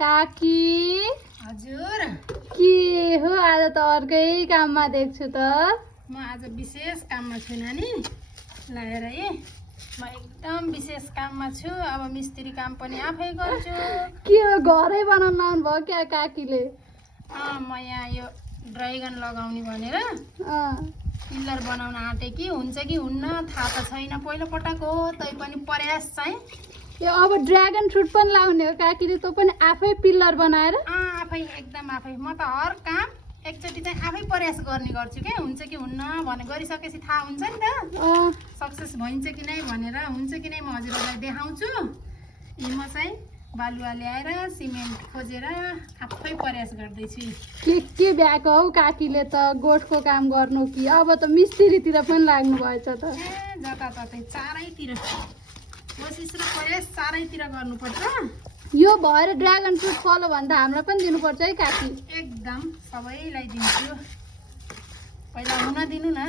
काकी हजुर के हो आज त अर्कै काममा देख्छु त म आज विशेष काममा छु नानी लाएर म एकदम विशेष काममा छु अब मिस्त्री काम पनि आफै गर्छु के हो घरै बनाउन लाउनु भयो क्या काकीले म यहाँ यो ड्राइगन लगाउने भनेर पिल्लर बनाउन आँटे कि हुन्छ कि हुन्न थाहा त छैन पहिलो पटक हो तै पनि प्रयास चाहिँ यो अब ड्र्यागन फ्रुट पनि लाउने हो काकीले तँ पनि आफै पिल्लर बनाएर आफै एकदम आफै म त हर काम एकचोटि चाहिँ आफै प्रयास गर्ने गर्छु के हुन्छ कि हुन्न भने गरिसकेपछि थाहा हुन्छ नि त सक्सेस भइन्छ कि नै भनेर हुन्छ कि नै म हजुरहरूलाई देखाउँछु म चाहिँ बालुवा ल्याएर सिमेन्ट खोजेर आफै प्रयास गर्दैछु के भ्याएको हौ काकीले त गोठको काम गर्नु कि अब त मिस्त्रीतिर पनि लाग्नु भएछ त ए जताततै चारैतिर कोसिस र प्रयास चारैतिर गर्नुपर्छ यो भएर ड्र्यागन फ्रुट फल्यो भने त हामीलाई पनि दिनुपर्छ है काकी एकदम सबैलाई दिन्छु पहिला हुन दिनु न